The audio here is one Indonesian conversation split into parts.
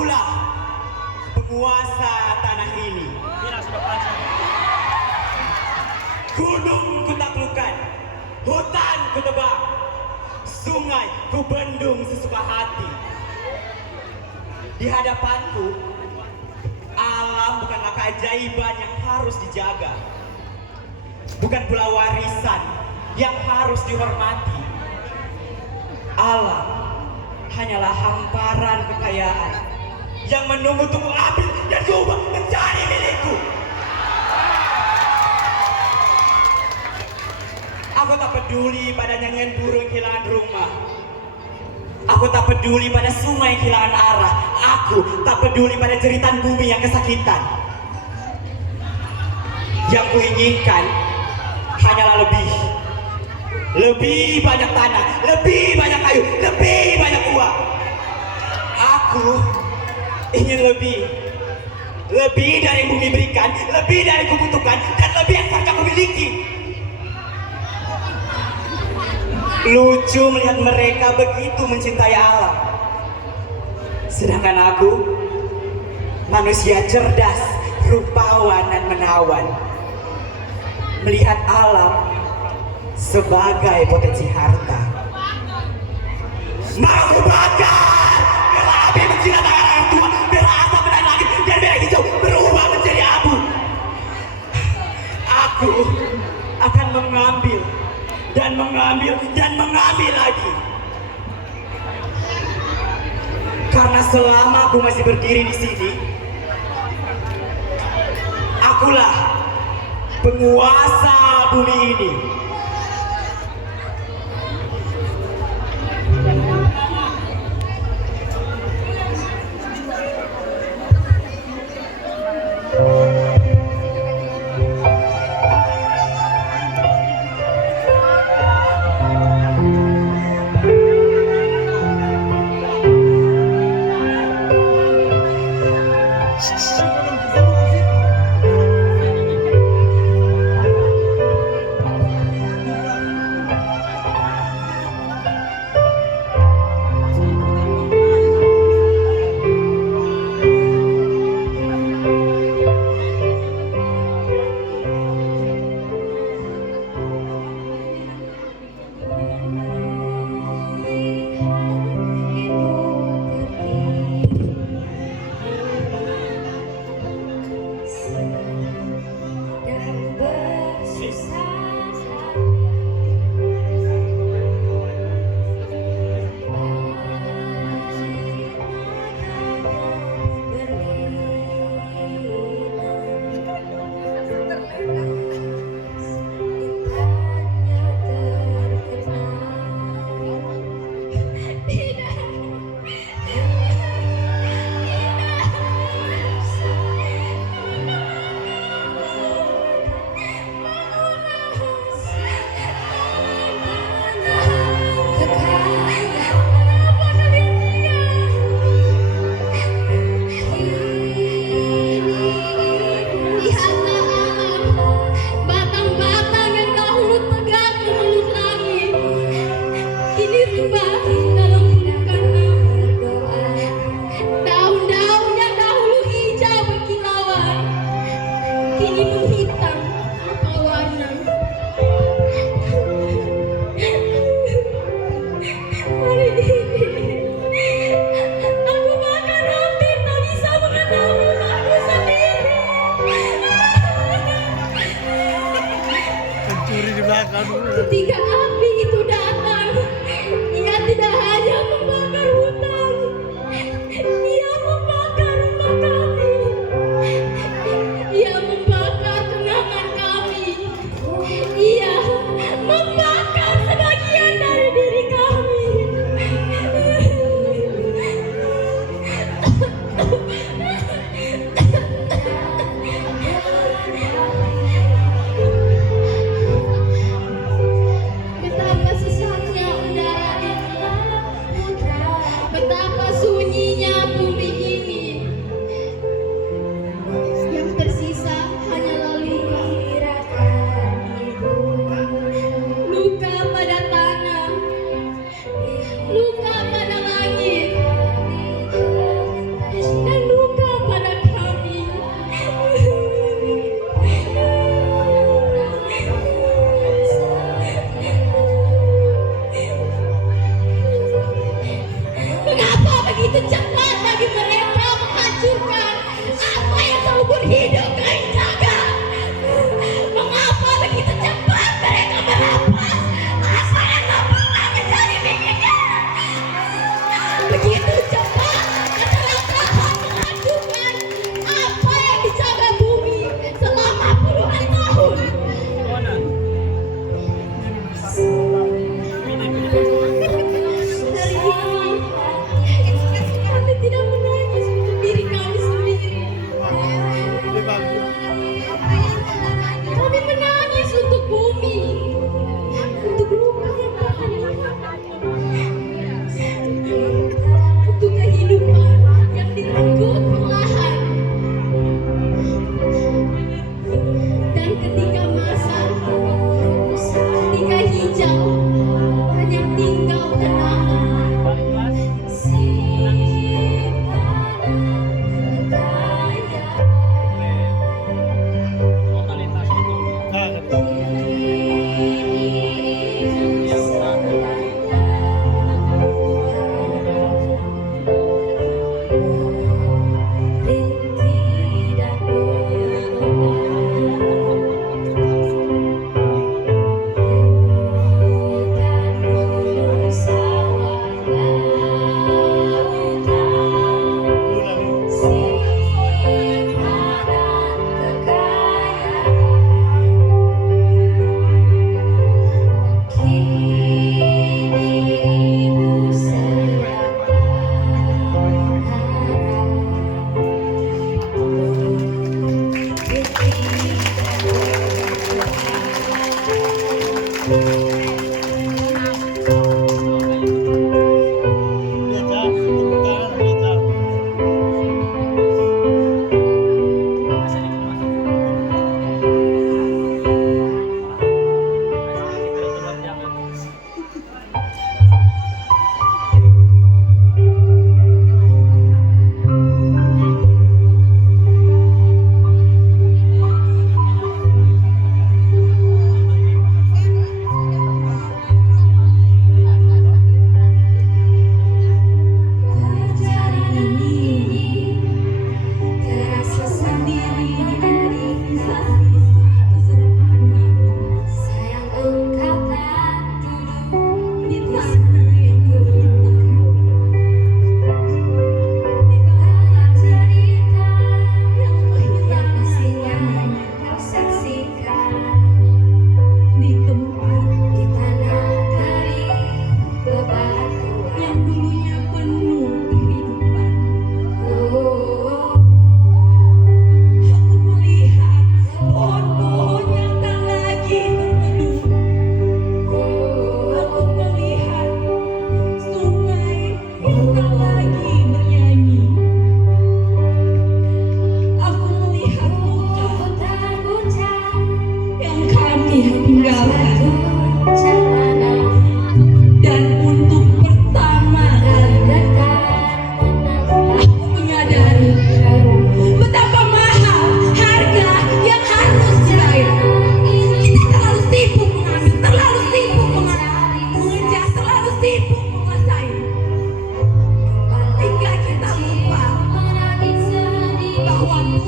Akulah penguasa tanah ini. Gunung kutaklukkan, hutan kutebang, sungai kubendung sesuka hati. Di hadapanku, alam bukanlah keajaiban yang harus dijaga, bukan pula warisan yang harus dihormati. Alam hanyalah hamparan kekayaan yang menunggu untuk kuambil dan diubah menjadi milikku. Aku tak peduli pada nyanyian burung yang kehilangan rumah. Aku tak peduli pada sungai yang kehilangan arah. Aku tak peduli pada jeritan bumi yang kesakitan. Yang kuinginkan hanyalah lebih banyak tanah, lebih banyak kayu, lebih banyak uang. Aku ingin lebih dari yang bumi berikan, lebih dari yang kubutuhkan, dan lebih yang saja aku miliki. Lucu melihat mereka begitu mencintai alam, sedangkan aku manusia cerdas, rupawan dan menawan, melihat alam sebagai potensi harta. Mau bakar, biarlah api menjilat tangan orang tua, biarlah asap menaik langit, dan biarlah hijau berubah menjadi abu. Aku akan mengambil dan mengambil dan mengambil lagi. Karena selama aku masih berdiri di sini, akulah penguasa bumi ini. Ketika api itu datang, ia tidak hanya membakar hutan, ia membakar rumah kami, ia membakar kenangan kami, ia membakar sebagian dari diri kami. Betapa sesatnya udara ini, betapa sunyinya bumi ini. Yang tersisa hanyalah luka pada tanah, luka pada langit,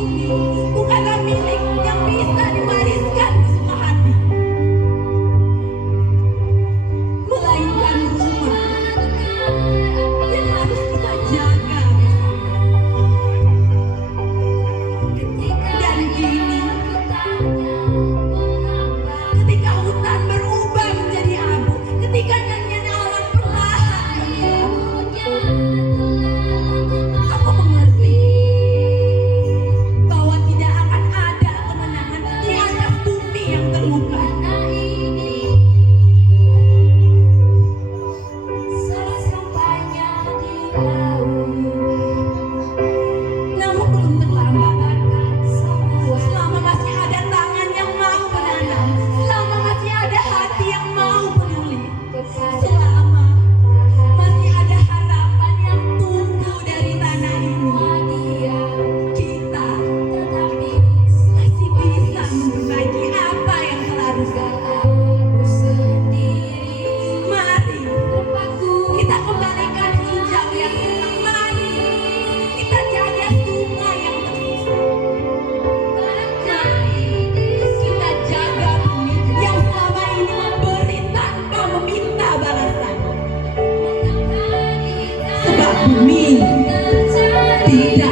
ini bukanlah milik yang bisa diwariskan ke suka hati, melainkan rumah yang harus kita jaga. Dan kini ketika hutan berubah menjadi abu, ketika nyanyian alam perlahan berubah, aku mengerti bahwa tidak akan ada kemenangan di atas bumi yang terluka. Namun belum terlambat. Selama masih ada tangan yang mau menanam, selama masih ada hati yang mau peduli, selama masih ada harapan yang tumbuh dari tanah ini, kita masih bisa memperbaiki apa yang telah rusak. Mari kita kembalikan hijau yang tenang. Mari kita jaga sungai yang tersisa. Mari kita jaga bumi yang selama ini memberi tanpa meminta balasan. Sebab bumi tidak